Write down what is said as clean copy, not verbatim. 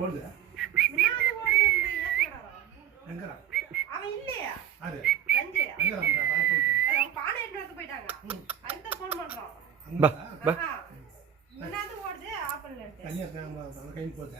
ஓடுது முன்னாடி ஓடுது ஏத்துறடா எங்கடா அவன் இல்லையா அது ரஞ்சே எங்கடா அவன் பானை எடுத்து போயிட்டாங்க அதுக்கு ஃபோன் பண்றோம் பா பா முன்னாடி ஓடுது ஆப்பிள் எடுத்து தனியா கையில் போகுது